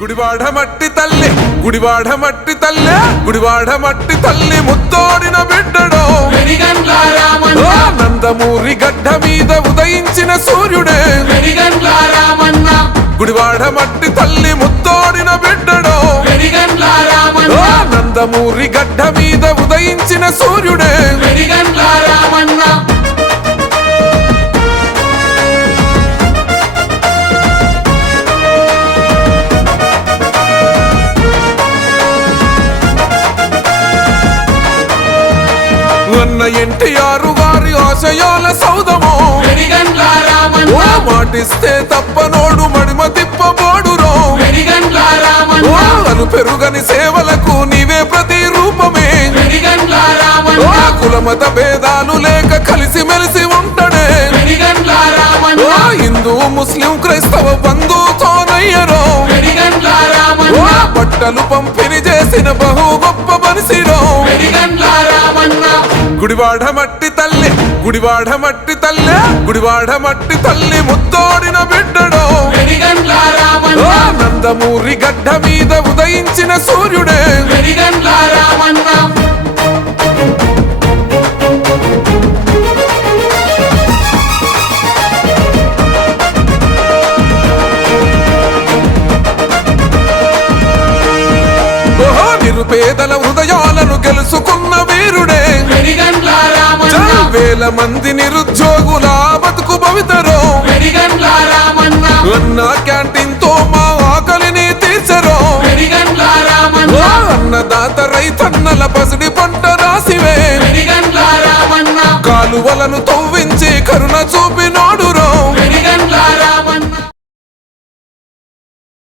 గుడివాడ మట్టి తల్లి గుడివాడ మట్టి తల్లి గుడివాడ మట్టి తల్లి ముత్తోడిన బిడ్డడో నందమూరి గడ్డ మీద ఉదయించిన సూర్యుడే గుడివాడ మట్టి తల్లి ముత్తోడిన బిడ్డడో నందమూరి గడ్డ మీద ఉదయించిన సూర్యుడే అన్న ఎన్టీఆర్ గారి ఆశయాల సౌదమో మాటిస్తే తప్పనోడు మడిమ తిప్పబోడురో అను పెరుగని సేవలకు నీవే ప్రతి రూపమే కులమత భేదాలు లేక కలిసి మెలిసి ఉంటడే హిందూ ముస్లిం క్రైస్తవ బంధుతోనయ్యరో బట్టలు పంపిణీ చేసిన బహు గొప్ప మనిషిరో గుడివాడ మట్టి తల్లి గుడివాడ మట్టి తల్లి గుడివాడ మట్టి తల్లి ముత్తోడిన బిడ్డడో నందమూరి గడ్డ మీద ఉదయించిన సూర్యుడే నిరుపేదల హృదయాలను గెలుచుకున్న వీరుడే వేల మంది నిరుద్యోగుల బతుకు భవితరో అన్న క్యాంటీన్ తో మా ఆకలిని తీర్చరో అన్నదాత రైతన్నల పసిడి పంట రాసివే కాలువలను తవ్వించి కరుణ చూపి